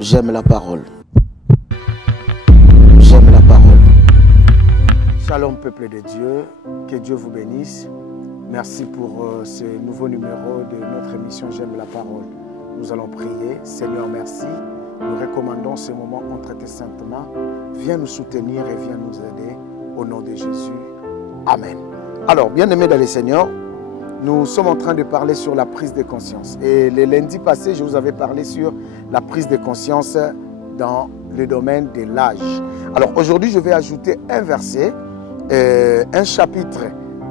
J'aime la parole. J'aime la parole. Shalom peuple de Dieu, que Dieu vous bénisse. Merci pour ce nouveau numéro de notre émission J'aime la parole. Nous allons prier. Seigneur, merci. Nous recommandons ce moment entre tes saintes mains. Viens nous soutenir et viens nous aider. Au nom de Jésus. Amen. Alors, bien-aimés dans le Seigneur, nous sommes en train de parler sur la prise de conscience. Et le lundi passé, je vous avais parlé sur la prise de conscience dans le domaine de l'âge. Alors, aujourd'hui, je vais ajouter un verset, un chapitre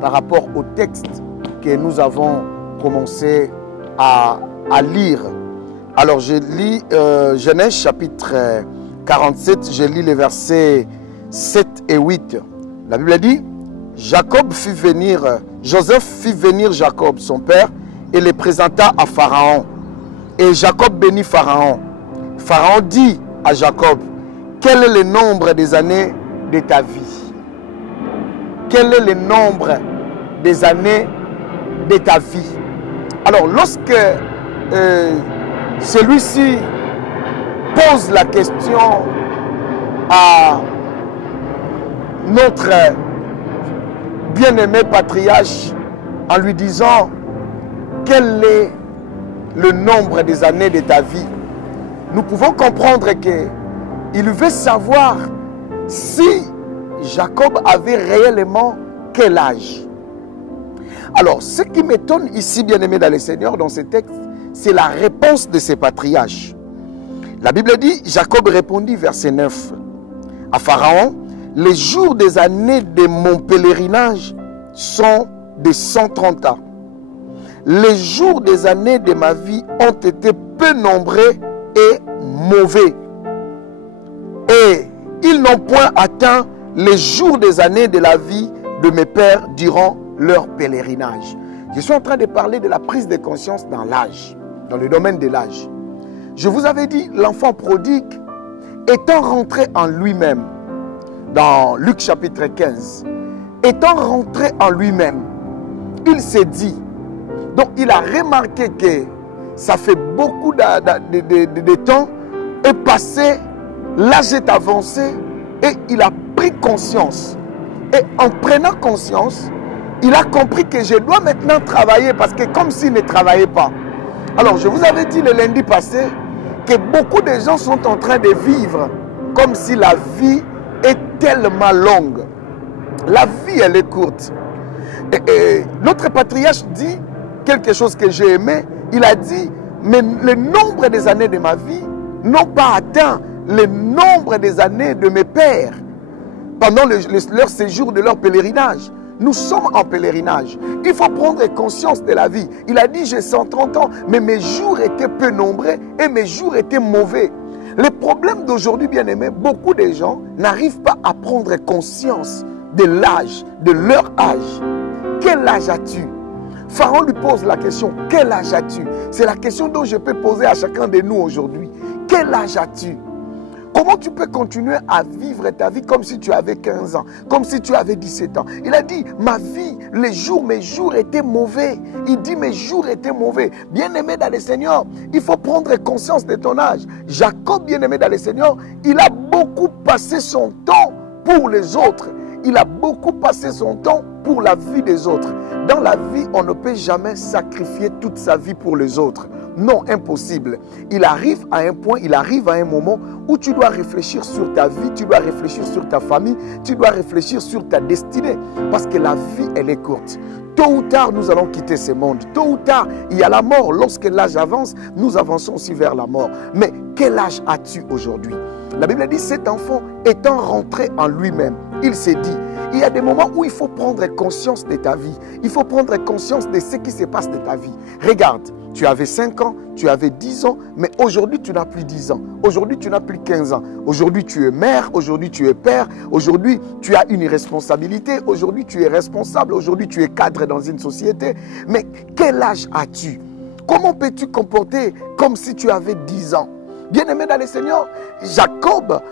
par rapport au texte que nous avons commencé à lire. Alors, je lis Genèse chapitre 47, je lis les versets 7 et 8. La Bible dit, Joseph fit venir Jacob, son père, et le présenta à Pharaon. Et Jacob bénit Pharaon. Pharaon dit à Jacob, quel est le nombre des années de ta vie? Quel est le nombre des années de ta vie? Alors, lorsque celui-ci pose la question à notre bien-aimé patriarche en lui disant quel est le nombre des années de ta vie, nous pouvons comprendre qu'il veut savoir si Jacob avait réellement quel âge. Alors, ce qui m'étonne ici, bien-aimé dans le Seigneur, dans ce texte, c'est la réponse de ses patriarches. La Bible dit, Jacob répondit, verset 9, à Pharaon, les jours des années de mon pèlerinage sont de 130 ans. Les jours des années de ma vie ont été peu nombreux et mauvais. Et ils n'ont point atteint les jours des années de la vie de mes pères durant leur pèlerinage. Je suis en train de parler de la prise de conscience dans l'âge, dans le domaine de l'âge. Je vous avais dit, l'enfant prodigue étant rentré en lui-même, dans Luc chapitre 15, étant rentré en lui-même, il s'est dit, donc il a remarqué que ça fait beaucoup de temps est passé, l'âge est avancé et il a pris conscience. Et en prenant conscience, il a compris que je dois maintenant travailler parce que comme s'il ne travaillait pas. Alors je vous avais dit le lundi passé que beaucoup de gens sont en train de vivre comme si la vie est tellement longue. La vie, elle est courte. Et notre patriarche dit quelque chose que j'ai aimé. Il a dit, mais le nombre des années de ma vie n'ont pas atteint le nombre des années de mes pères pendant leur séjour de leur pèlerinage. Nous sommes en pèlerinage. Il faut prendre conscience de la vie. Il a dit, j'ai 130 ans, mais mes jours étaient peu nombreux et mes jours étaient mauvais. Le problème d'aujourd'hui, bien aimé, beaucoup de gens n'arrivent pas à prendre conscience de l'âge, de leur âge. Quel âge as-tu? Pharaon lui pose la question, quel âge as-tu? C'est la question dont je peux poser à chacun de nous aujourd'hui. Quel âge as-tu? Comment tu peux continuer à vivre ta vie comme si tu avais 15 ans, comme si tu avais 17 ans? Il a dit, ma vie, mes jours étaient mauvais. Il dit, mes jours étaient mauvais. Bien-aimé dans le Seigneur, il faut prendre conscience de ton âge. Jacob, bien-aimé dans le Seigneur, il a beaucoup passé son temps pour les autres. Il a beaucoup passé son temps pour la vie des autres. Dans la vie, on ne peut jamais sacrifier toute sa vie pour les autres. Non, impossible. Il arrive à un point, il arrive à un moment où tu dois réfléchir sur ta vie, tu dois réfléchir sur ta famille, tu dois réfléchir sur ta destinée. Parce que la vie, elle est courte. Tôt ou tard, nous allons quitter ce monde. Tôt ou tard, il y a la mort. Lorsque l'âge avance, nous avançons aussi vers la mort. Mais quel âge as-tu aujourd'hui? La Bible dit, cet enfant étant rentré en lui-même, il s'est dit, il y a des moments où il faut prendre conscience de ta vie. Il faut prendre conscience de ce qui se passe de ta vie. Regarde, tu avais 5 ans, tu avais 10 ans, mais aujourd'hui tu n'as plus 10 ans. Aujourd'hui tu n'as plus 15 ans. Aujourd'hui tu es mère, aujourd'hui tu es père, aujourd'hui tu as une responsabilité, aujourd'hui tu es responsable, aujourd'hui tu es cadre dans une société. Mais quel âge as-tu? Comment peux-tu comporter comme si tu avais 10 ans? Bien-aimé dans le Seigneur, Jacob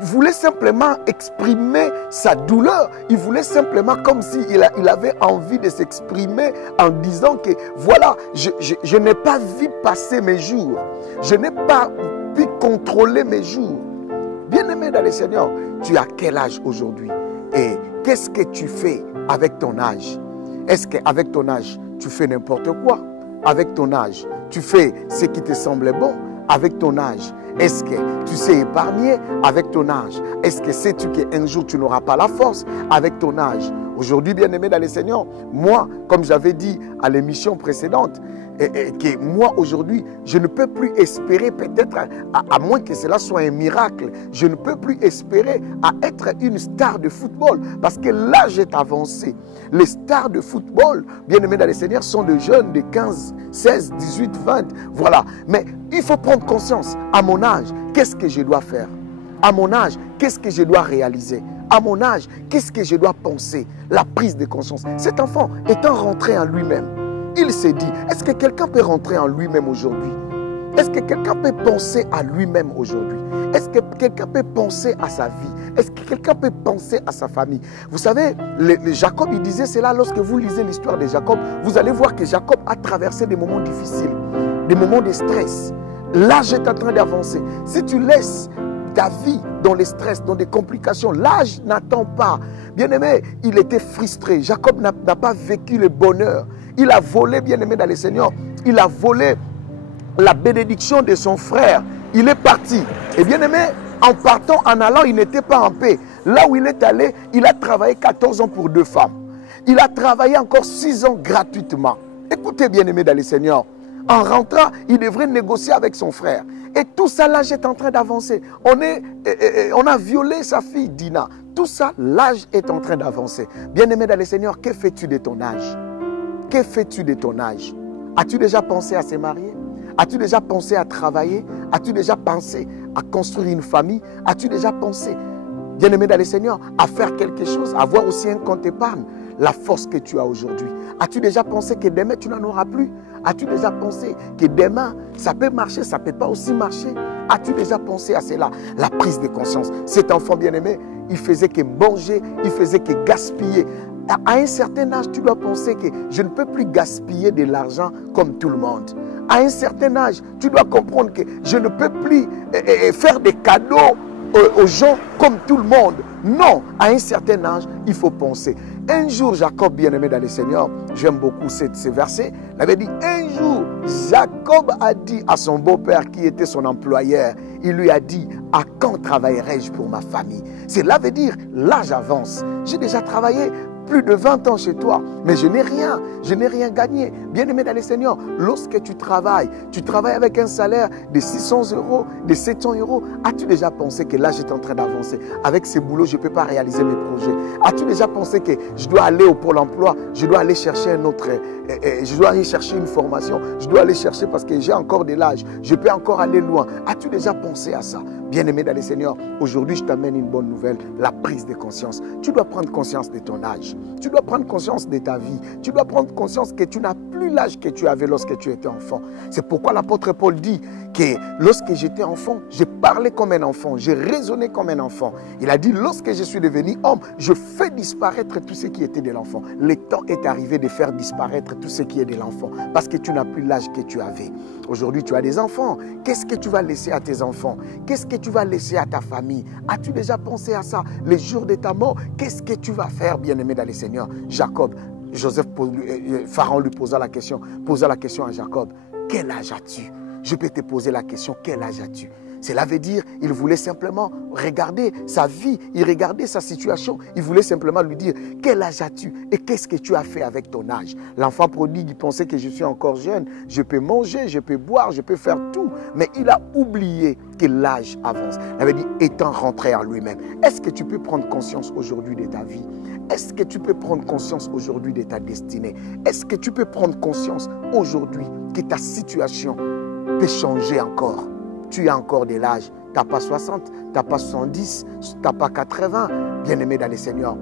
voulait simplement exprimer sa douleur. Il voulait simplement comme s'il avait envie de s'exprimer en disant que voilà, je n'ai pas vu passer mes jours. Je n'ai pas puis contrôler mes jours. Bien-aimé dans le Seigneur, tu as quel âge aujourd'hui? Et qu'est-ce que tu fais avec ton âge? Est-ce qu'avec ton âge, tu fais n'importe quoi? Avec ton âge, tu fais ce qui te semble bon? Avec ton âge, est-ce que tu sais épargner? Avec ton âge, est-ce que sais-tu qu'un jour tu n'auras pas la force? Avec ton âge. Aujourd'hui, bien-aimé dans le Seigneur, moi, comme j'avais dit à l'émission précédente, que moi aujourd'hui, je ne peux plus espérer, peut-être à moins que cela soit un miracle, je ne peux plus espérer à être une star de football parce que l'âge est avancé. Les stars de football, bien-aimés dans le Seigneur, sont des jeunes de 15, 16, 18, 20, voilà. Mais il faut prendre conscience, à mon âge, qu'est-ce que je dois faire? À mon âge, qu'est-ce que je dois réaliser? À mon âge, qu'est-ce que je dois penser? La prise de conscience. Cet enfant étant rentré en lui-même, il s'est dit, est-ce que quelqu'un peut rentrer en lui-même aujourd'hui? Est-ce que quelqu'un peut penser à lui-même aujourd'hui? Est-ce que quelqu'un peut penser à sa vie? Est-ce que quelqu'un peut penser à sa famille? Vous savez, Jacob, il disait cela lorsque vous lisez l'histoire de Jacob. Vous allez voir que Jacob a traversé des moments difficiles, des moments de stress. L'âge est en train d'avancer. Si tu laisses ta vie dans les stress, dans des complications, l'âge n'attend pas. Bien-aimé, il était frustré. Jacob n'a pas vécu le bonheur. Il a volé, bien-aimé dans le Seigneur, il a volé la bénédiction de son frère. Il est parti. Et bien-aimé, en partant, en allant, il n'était pas en paix. Là où il est allé, il a travaillé 14 ans pour 2 femmes. Il a travaillé encore 6 ans gratuitement. Écoutez, bien-aimé dans le Seigneur, en rentrant, il devrait négocier avec son frère. Et tout ça, l'âge est en train d'avancer. On a violé sa fille, Dina. Tout ça, l'âge est en train d'avancer. Bien-aimé dans le Seigneur, que fais-tu de ton âge? Que fais-tu de ton âge? As-tu déjà pensé à se marier? As-tu déjà pensé à travailler? As-tu déjà pensé à construire une famille? As-tu déjà pensé, bien-aimé dans le Seigneur, à faire quelque chose, à avoir aussi un compte épargne? La force que tu as aujourd'hui. As-tu déjà pensé que demain tu n'en auras plus? As-tu déjà pensé que demain ça peut marcher, ça ne peut pas aussi marcher? As-tu déjà pensé à cela? La prise de conscience. Cet enfant bien-aimé, il faisait que manger, il faisait que gaspiller. À un certain âge, tu dois penser que je ne peux plus gaspiller de l'argent comme tout le monde. À un certain âge, tu dois comprendre que je ne peux plus faire des cadeaux aux gens comme tout le monde. Non, à un certain âge, il faut penser. Un jour, Jacob, bien-aimé dans le Seigneur, j'aime beaucoup ces versets, il avait dit, un jour, Jacob a dit à son beau-père qui était son employeur, il lui a dit, à quand travaillerai-je pour ma famille? Cela veut dire, l'âge avance. J'ai déjà travaillé plus de 20 ans chez toi, mais je n'ai rien gagné. Bien-aimé dans le Seigneur, lorsque tu travailles avec un salaire de 600 €, de 700 €, as-tu déjà pensé que l'âge est en train d'avancer? Avec ce boulot, je ne peux pas réaliser mes projets. As-tu déjà pensé que je dois aller au Pôle emploi, je dois aller chercher je dois aller chercher une formation, je dois aller chercher parce que j'ai encore de l'âge, je peux encore aller loin. As-tu déjà pensé à ça? Bien-aimé dans le Seigneur, aujourd'hui je t'amène une bonne nouvelle, la prise de conscience. Tu dois prendre conscience de ton âge. Tu dois prendre conscience de ta vie. Tu dois prendre conscience que tu n'as plus l'âge que tu avais lorsque tu étais enfant. C'est pourquoi l'apôtre Paul dit que lorsque j'étais enfant, j'ai parlé comme un enfant, j'ai raisonné comme un enfant. Il a dit, lorsque je suis devenu homme, je fais disparaître tout ce qui était de l'enfant. Le temps est arrivé de faire disparaître tout ce qui est de l'enfant parce que tu n'as plus l'âge que tu avais. Aujourd'hui, tu as des enfants. Qu'est-ce que tu vas laisser à tes enfants? Qu'est-ce que tu vas laisser à ta famille? As-tu déjà pensé à ça? Les jours de ta mort, qu'est-ce que tu vas faire, bien-aimé dans le Seigneur? Jacob, Pharaon lui posa la question à Jacob, quel âge as-tu? Je peux te poser la question, quel âge as-tu? Cela veut dire, il voulait simplement regarder sa vie, il regardait sa situation, il voulait simplement lui dire, quel âge as-tu et qu'est-ce que tu as fait avec ton âge? L'enfant prodigue, il pensait que je suis encore jeune, je peux manger, je peux boire, je peux faire tout, mais il a oublié que l'âge avance. Il avait dit, étant rentré en lui-même. Est-ce que tu peux prendre conscience aujourd'hui de ta vie? Est-ce que tu peux prendre conscience aujourd'hui de ta destinée? Est-ce que tu peux prendre conscience aujourd'hui que ta situation peut changer encore? Tu as encore de l'âge. Tu n'as pas 60, tu n'as pas 70, tu n'as pas 80. Bien-aimé dans le Seigneur,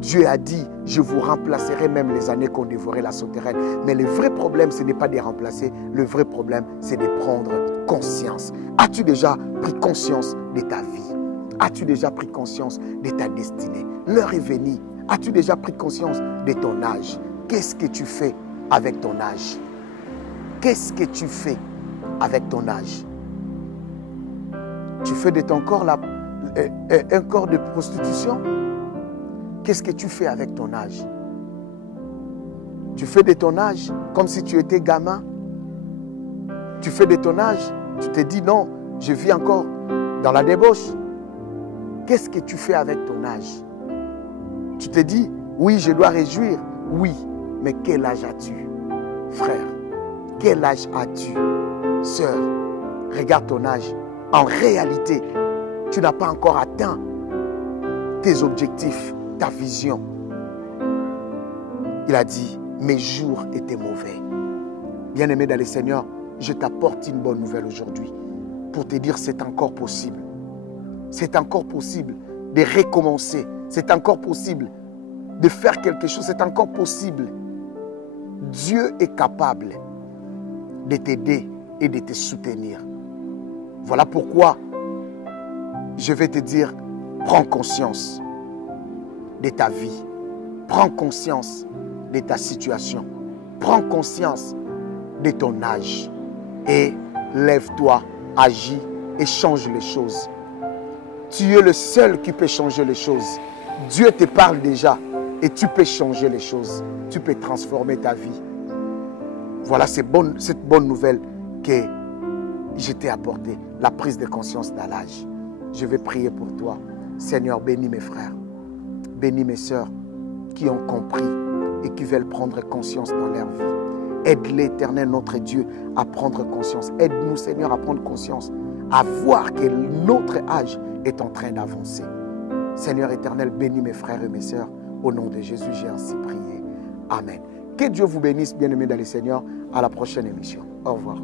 Dieu a dit, je vous remplacerai même les années qu'on dévorait la sauterelle. Mais le vrai problème, ce n'est pas de les remplacer. Le vrai problème, c'est de prendre conscience. As-tu déjà pris conscience de ta vie? As-tu déjà pris conscience de ta destinée? L'heure est venue. As-tu déjà pris conscience de ton âge? Qu'est-ce que tu fais avec ton âge? Qu'est-ce que tu fais avec ton âge? Tu fais de ton corps un corps de prostitution? Qu'est-ce que tu fais avec ton âge? Tu fais de ton âge comme si tu étais gamin. Tu fais de ton âge, tu te dis non, je vis encore dans la débauche. Qu'est-ce que tu fais avec ton âge? Tu te dis, oui, je dois réjouir. Oui, mais quel âge as-tu, frère? Quel âge as-tu, sœur? Regarde ton âge. En réalité, tu n'as pas encore atteint tes objectifs, ta vision. Il a dit, mes jours étaient mauvais. Bien-aimé dans le Seigneur, je t'apporte une bonne nouvelle aujourd'hui pour te dire c'est encore possible. C'est encore possible de recommencer. C'est encore possible de faire quelque chose. C'est encore possible. Dieu est capable de t'aider et de te soutenir. Voilà pourquoi je vais te dire, prends conscience de ta vie. Prends conscience de ta situation. Prends conscience de ton âge. Et lève-toi, agis et change les choses. Tu es le seul qui peut changer les choses. Dieu te parle déjà et tu peux changer les choses. Tu peux transformer ta vie. Voilà cette bonne nouvelle que je t'ai apportée. La prise de conscience dans l'âge. Je vais prier pour toi. Seigneur, bénis mes frères. Bénis mes sœurs qui ont compris et qui veulent prendre conscience dans leur vie. Aide l'Éternel, notre Dieu, à prendre conscience. Aide-nous, Seigneur, à prendre conscience, à voir que notre âge est en train d'avancer. Seigneur éternel, bénis mes frères et mes sœurs. Au nom de Jésus, j'ai ainsi prié. Amen. Que Dieu vous bénisse, bien-aimés dans le Seigneur. À la prochaine émission. Au revoir.